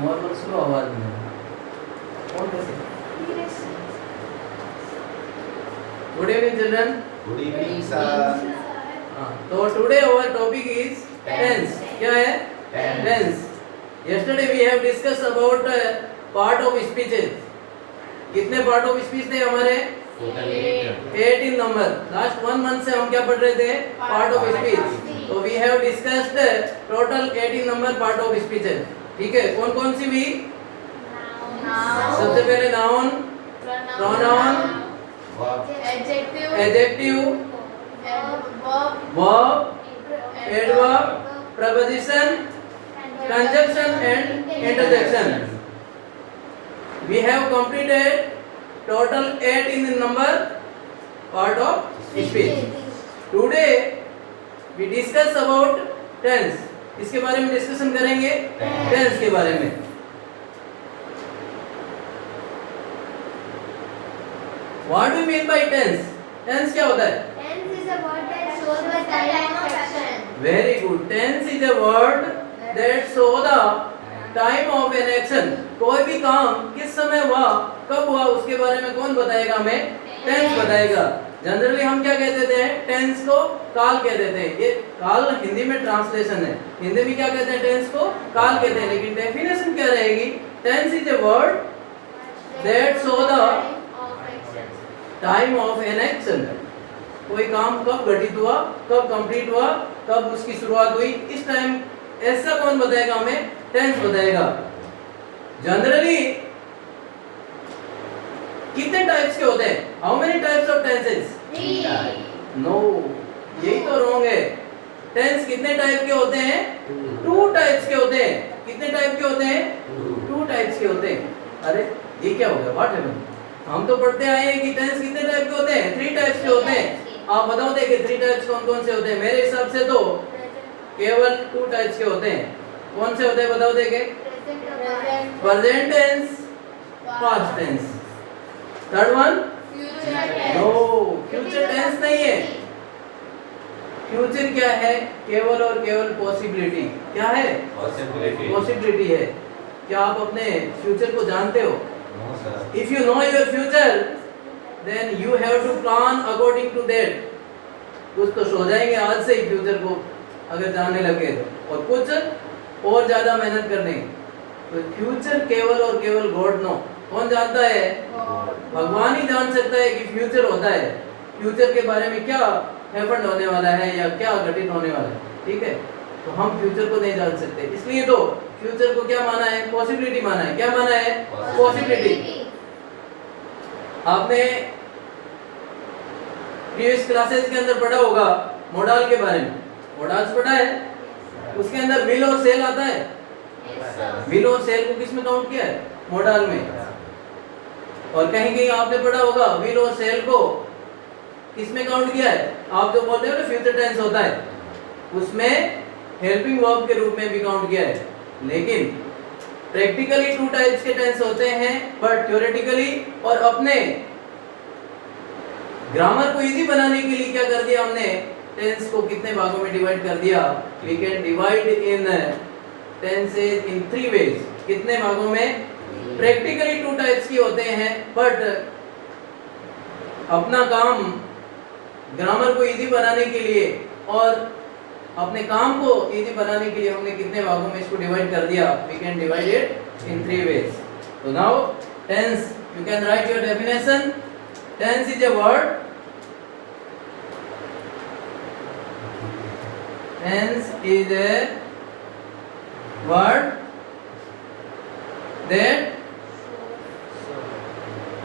Normal slow आवाज में कौन कैसे good evening children good evening sir. तो today our topic is tense क्या है tense yesterday we have discussed about part of speeches कितने पार्ट ऑफ स्पीच थे हमारे 18 नंबर लास्ट 1 मंथ से हम क्या पढ़ रहे थे पार्ट ऑफ स्पीच तो we have discussed total 18 number part of speeches ठीक है कौन कौन सी भी सबसे पहले noun pronoun adjective verb adverb preposition conjunction and interjection we have completed total 8 in the number part of speech today we discuss about tense इसके बारे में डिस्कशन करेंगे टेंस के बारे में what do you mean by tense tense क्या होता है Tense is a word that shows the time of action. very good tense is a word that show the time of an action कोई भी काम किस समय हुआ कब हुआ उसके बारे में कौन बताएगा हमें टेंस बताएगा जनरली हम क्या कहते थे टेंस को काल कहते थे ये काल हिंदी में ट्रांसलेशन है हिंदी में क्या कहते हैं टेंस को काल कहते हैं लेकिन डेफिनेशन क्या रहेगी tense is a word that show the time of an action कोई काम कब घटित हुआ कब कंप्लीट हुआ कब उसकी शुरुआत हुई इस टाइम ऐसा कौन बताएगा हमें टेंस बताएगा जनरली कितने टाइप्स के होते हैं how many types of tenses no यही तो रॉन्ग है टेंस कितने टाइप के होते हैं 2 टाइप्स के होते हैं कितने टाइप के होते हैं 2 टाइप्स के होते हैं अरे ये क्या हो गया व्हाट हैपेंड हम तो पढ़ते आए हैं कि टेंस कितने टाइप के होते हैं 3 टाइप्स के होते हैं आप बताओ कि 3 टाइप्स कौन कौन से होते हैं मेरे हिसाब से तो केवल 2 टाइप्स के होते हैं कौन से होते हैं बताओ देखे present tense past tense third one no future tense नहीं है फ्यूचर क्या है केवल और केवल पॉसिबिलिटी क्या है पॉसिबिलिटी है क्या आप अपने फ्यूचर को जानते हो if you know your future then you have to plan according to that कुछ तो सो जाएंगे आज से ही फ्यूचर को अगर जानने लगे तो और कुछ और ज्यादा मेहनत करने तो फ्यूचर केवल और केवल गॉड नो कौन जानता है भगवान ही जान सकता है कि फ्यूचर होता है फ्यूचर के बारे में क्या हैपन होने वाला है या क्या घटित होने वाला है ठीक है तो हम फ्यूचर को नहीं जान सकते इसलिए तो फ्यूचर को क्या माना है पॉसिबिलिटी माना है क्या माना है पॉसिबिलिटी आपने प्रीवियस क्लासेस के अंदर पढ़ा होगा मॉडल के बारे में मॉडल्स पढ़ा है उसके अंदर विल और सेल आता है विल और सेल को किस में काउंट किया है मॉडल में और कहीं कहीं आपने पढ़ा होगा विल और सेल को किस में काउंट किया है आप जो बोलते हो ना फ्यूचर टेंस होता है उसमें हेल्पिंग वर्ब के रूप में भी काउंट किया है लेकिन प्रैक्टिकली 2 टाइप्स के टेंस होते हैं बट थ्योरेटिकली और अपने ग्रामर को इजी बनाने के लिए क्या कर दिया हमने टेंस को कितने भागों में डिवाइड कर दिया we can divide in tenses in 3 ways कितने भागों में प्रैक्टिकली 2 टाइप्स के होते हैं बट अपना काम ग्रामर को इजी बनाने के लिए और अपने काम को इजी बनाने के लिए हमने कितने भागों में इसको डिवाइड कर दिया we can divide it in 3 ways तो now tense you can write your definition tense is a word Tense is a word that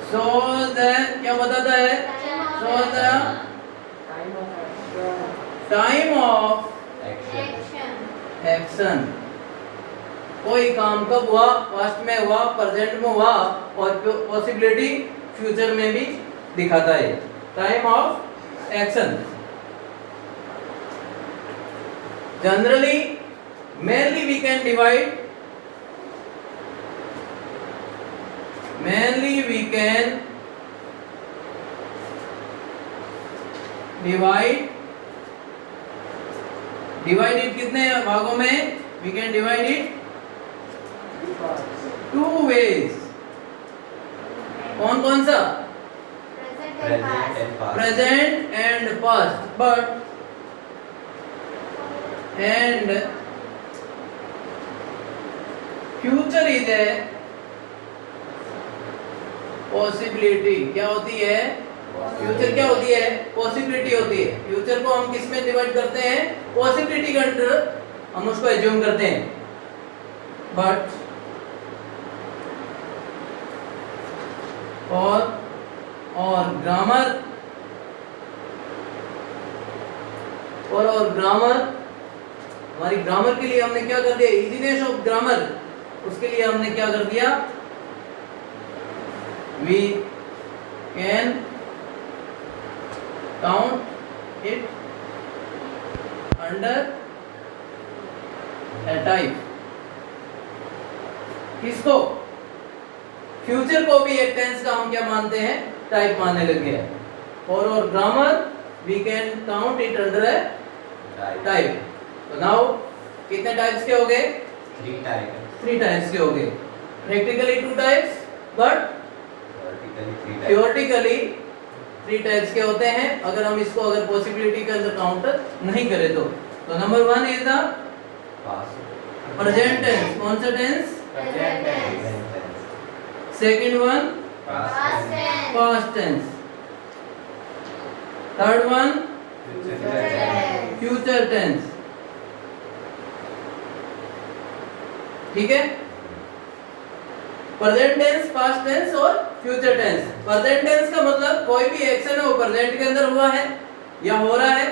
shows the क्या बताता है shows the time of action कोई काम कब हुआ पास्ट में हुआ प्रेजेंट में हुआ और पॉसिबिलिटी फ्यूचर में भी दिखाता है time of action generally mainly we can divide divide it कितने भागों में we can divide it is कौन कौन सा? Present and past. Present and past. But and future is a possibility. क्या होती है? फ्यूचर क्या होती है? पॉसिबिलिटी होती है. फ्यूचर को हम किस में डिवाइड करते हैं? पॉसिबिलिटी के अंदर हम उसको एज्यूम करते हैं. बट और ग्रामर और ग्रामर, हमारी ग्रामर के लिए हमने क्या कर दिया? इजीनेस ऑफ ग्रामर, उसके लिए हमने क्या कर दिया? We can count it under a type. किसको? फ्यूचर को भी एक टेंस का हम क्या मानते हैं? टाइप मानने लगे हैं. और grammar we can count it under a type. तो नाउ कितने टाइप्स के हो गए? 3 टाइप्स के हो गए. Practically 2 types, but theoretically 3 types के होते हैं. अगर हम इसको अगर पॉसिबिलिटी के अंदर काउंट नहीं करें तो. Number 1 is the present tense. कौन सा tense? Present tense. Second one Past tense. Past tense. Third one Future tense. Future tense. ठीक है? प्रेजेंट टेंस, पास्ट टेंस और फ्यूचर टेंस. प्रेजेंट टेंस का मतलब कोई भी एक्शन है वो प्रेजेंट के अंदर हुआ है या हो रहा है.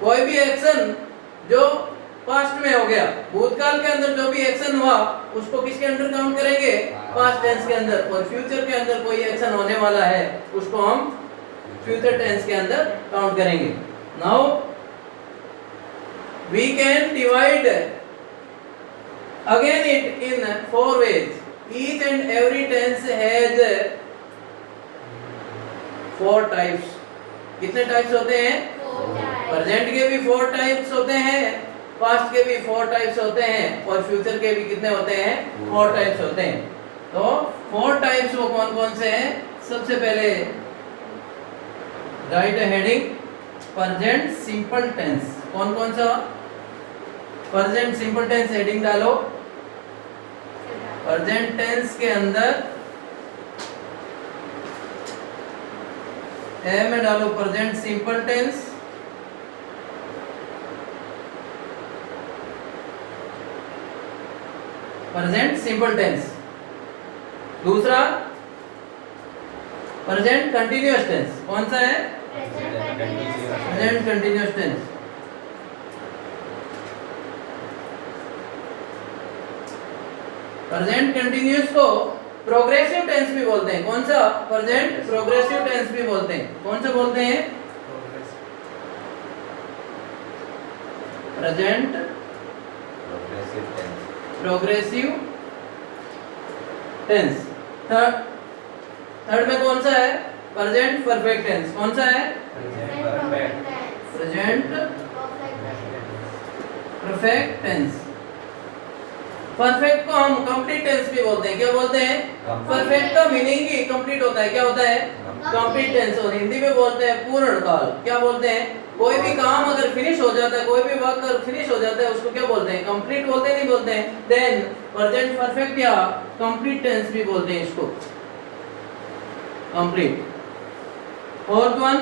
कोई भी एक्शन जो पास्ट में हो गया, भूतकाल के अंदर जो भी एक्शन हुआ उसको किसके अंदर काउंट करेंगे? पास्ट टेंस के अंदर. और फ्यूचर के अंदर कोई एक्शन होने वाला है उसको हम फ्यूचर टेंस के अंदर काउंट करेंगे. Now we can divide again it in 4 ways. Each and every tense has 4 types. कितने टाइप्स होते हैं? 4 types. प्रेजेंट के भी 4 टाइप्स होते हैं, पास्ट के भी 4 टाइप्स होते हैं और फ्यूचर के भी कितने होते हैं? 4 टाइप्स होते हैं. तो 4 टाइप्स वो कौन कौन से हैं? सबसे पहले write heading present simple tense. कौन कौन सा? प्रेजेंट सिंपल टेंस हेडिंग डालो. प्रेजेंट टेंस के अंदर ए में डालो present simple tense. Present simple tense. दूसरा प्रेजेंट कंटिन्यूअस टेंस. कौन सा है? Present continuous tense. Present continuous tense. Present continuous को प्रोग्रेसिव टेंस भी बोलते हैं. कौन सा? प्रेजेंट प्रोग्रेसिव टेंस भी बोलते हैं. कौन सा बोलते हैं? Present progressive tense. थर्ड में कौन सा है? Present perfect tense. कौन सा है? Present perfect tense. Present Perfect tense. Perfect tense. Perfect को हम कंप्लीट टेंस भी बोलते हैं. क्या बोलते हैं? परफेक्ट का मीनिंग ही कंप्लीट होता है. क्या होता है? Complete tense. और हिंदी में बोलते हैं पूर्ण काल. क्या बोलते हैं? कोई भी काम अगर फिनिश हो जाता है, कोई भी वर्क अगर फिनिश हो जाता है उसको क्या बोलते हैं? कंप्लीट बोलते हैं, नहीं बोलते हैं? देन प्रेजेंट परफेक्ट या कंप्लीट टेंस भी बोलते हैं इसको. Complete. Fourth one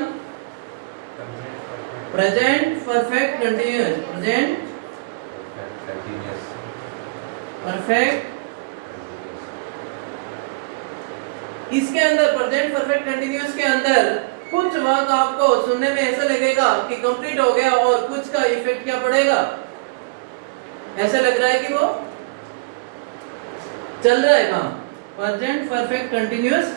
present perfect continuous. Present perfect. इसके अंदर प्रेजेंट परफेक्ट कंटीन्यूअस के अंदर कुछ वर्क आपको सुनने में ऐसा लगेगा कि कंप्लीट हो गया और कुछ का इफेक्ट क्या पड़ेगा? ऐसा लग रहा है कि वो चल रहा है काम. Present perfect continuous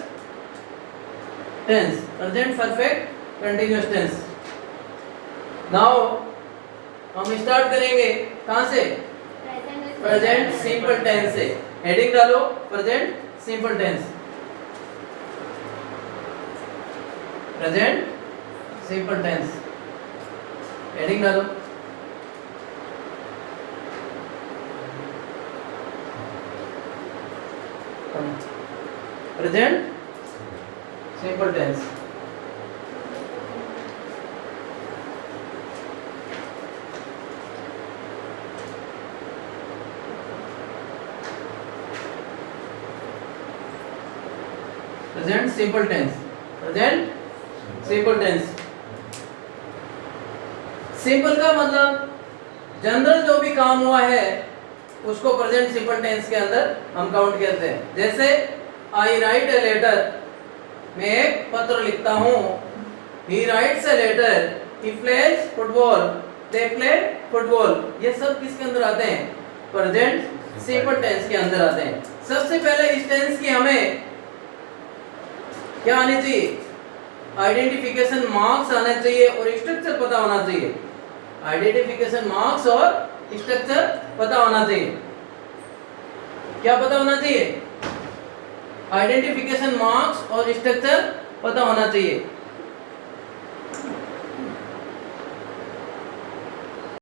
tense. Present perfect continuous tense. Now हम स्टार्ट करेंगे कहां से? प्रेजेंट सिंपल टेंस से. हेडिंग डालो present simple tense. Present simple tense. Heading डालो. Present simple tense. Present simple tense, present simple tense. Simple का मतलब general जो भी काम हुआ है उसको प्रेजेंट सिंपल टेंस के अंदर हम काउंट करते हैं। जैसे आई राइट ए लेटर, मैं एक पत्र लिखता हूँ। He writes a letter, he plays football, they play football. ये सब किसके अंदर आते हैं? प्रेजेंट सिंपल टेंस के अंदर आते हैं। सबसे पहले इस टेंस की हमें क्या आनी चाहिए? आइडेंटिफिकेशन मार्क्स आना चाहिए और स्ट्रक्चर पता होना चाहिए। आइडेंटिफिकेशन मार्क्स और स्ट्रक्चर पता होना चाहिए। क्या पता होना चाहिए? आइडेंटिफिकेशन मार्क्स और स्ट्रक्चर पता होना चाहिए।